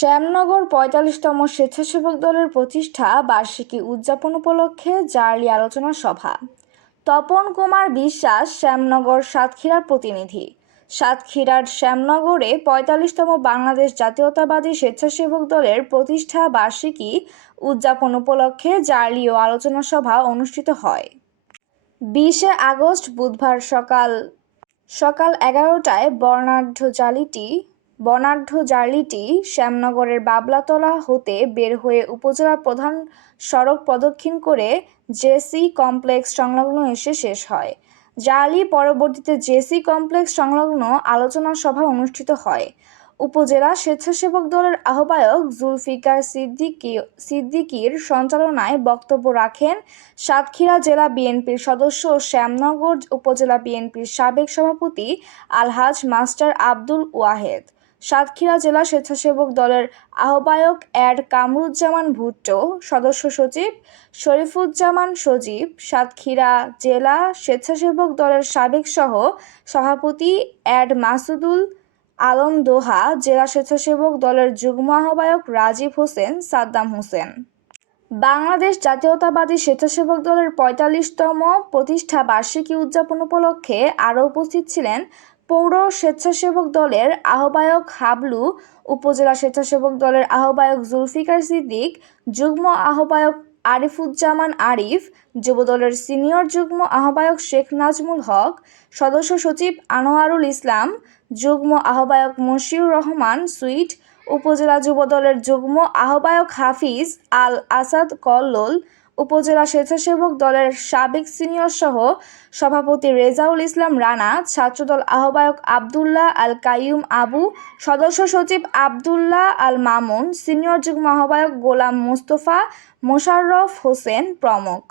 শ্যামনগর ৪৫তম স্বেচ্ছাসেবক দলের প্রতিষ্ঠা বার্ষিকী উদযাপন উপলক্ষে জার্লি আলোচনা সভা। তপন কুমার বিশ্বাস, শ্যামনগর সাতক্ষীরার প্রতিনিধি। সাতক্ষীরার শ্যামনগরে ৪৫তম বাংলাদেশ জাতীয়তাবাদী স্বেচ্ছাসেবক দলের প্রতিষ্ঠা বার্ষিকী উদযাপন উপলক্ষে জার্লি ও আলোচনা সভা অনুষ্ঠিত হয়। ২০শে আগস্ট বুধবার সকাল ১১টায় বর্ণাঢ্য জার্লিটি শ্যামনগরের বাবলাতলা হতে বের হয়ে উপজেলার প্রধান সড়ক প্রদক্ষিণ করে জেসি কমপ্লেক্স সংলগ্ন এসে শেষ হয়। জার্লি পরবর্তীতে জেসি কমপ্লেক্স সংলগ্ন আলোচনা সভা অনুষ্ঠিত হয়। উপজেলা স্বেচ্ছাসেবক দলের আহ্বায়ক জুলফিকার সিদ্দিকীর সঞ্চালনায় বক্তব্য রাখেন সাতক্ষীরা জেলা বিএনপির সদস্য ও শ্যামনগর উপজেলা বিএনপির সাবেক সভাপতি আলহাজ মাস্টার আব্দুল ওয়াহেদ, সাতক্ষীরা জেলা স্বেচ্ছাসেবক দলের আহ্বায়ক অ্যাড কামরুজ্জামান ভুট্টো, সদস্য সচিব শরীফুজ্জামান সজীব, সাতক্ষীরা জেলা স্বেচ্ছাসেবক দলের সাবেক সহ সভাপতি অ্যাড মাসুদুল আলম দোহা, জেলা স্বেচ্ছাসেবক দলের যুগ্ম আহ্বায়ক রাজীব হোসেন, সাদ্দাম হোসেন। বাংলাদেশ জাতীয়তাবাদী স্বেচ্ছাসেবক দলের ৪৫তম প্রতিষ্ঠা বার্ষিকী উদযাপন উপলক্ষে আরও উপস্থিত ছিলেন পৌর স্বেচ্ছাসেবক দলের আহ্বায়ক হাবলু, উপজেলা স্বেচ্ছাসেবক দলের আহ্বায়ক জুলফিকার সিদ্দিক, যুগ্ম আহ্বায়ক আরিফুজ্জামান আরিফ, যুবদলের সিনিয়র যুগ্ম আহ্বায়ক শেখ নাজমুল হক, সদস্য সচিব আনোয়ারুল ইসলাম, যুগ্ম আহ্বায়ক মশিউর রহমান সুইট, উপজেলা যুবদলের যুগ্ম আহ্বায়ক হাফিজ আল আসাদ কল্লোল, উপজেলা স্বেচ্ছাসেবক দলের সাবেক সিনিয়র সহ সভাপতি রেজাউল ইসলাম রানা, ছাত্রদল আহ্বায়ক আবদুল্লাহ আল কাইয়ুম আবু, সদস্য সচিব আবদুল্লাহ আল মামুন, সিনিয়র যুগ্ম আহ্বায়ক গোলাম মোস্তফা মোশাররফ হোসেন প্রমুখ।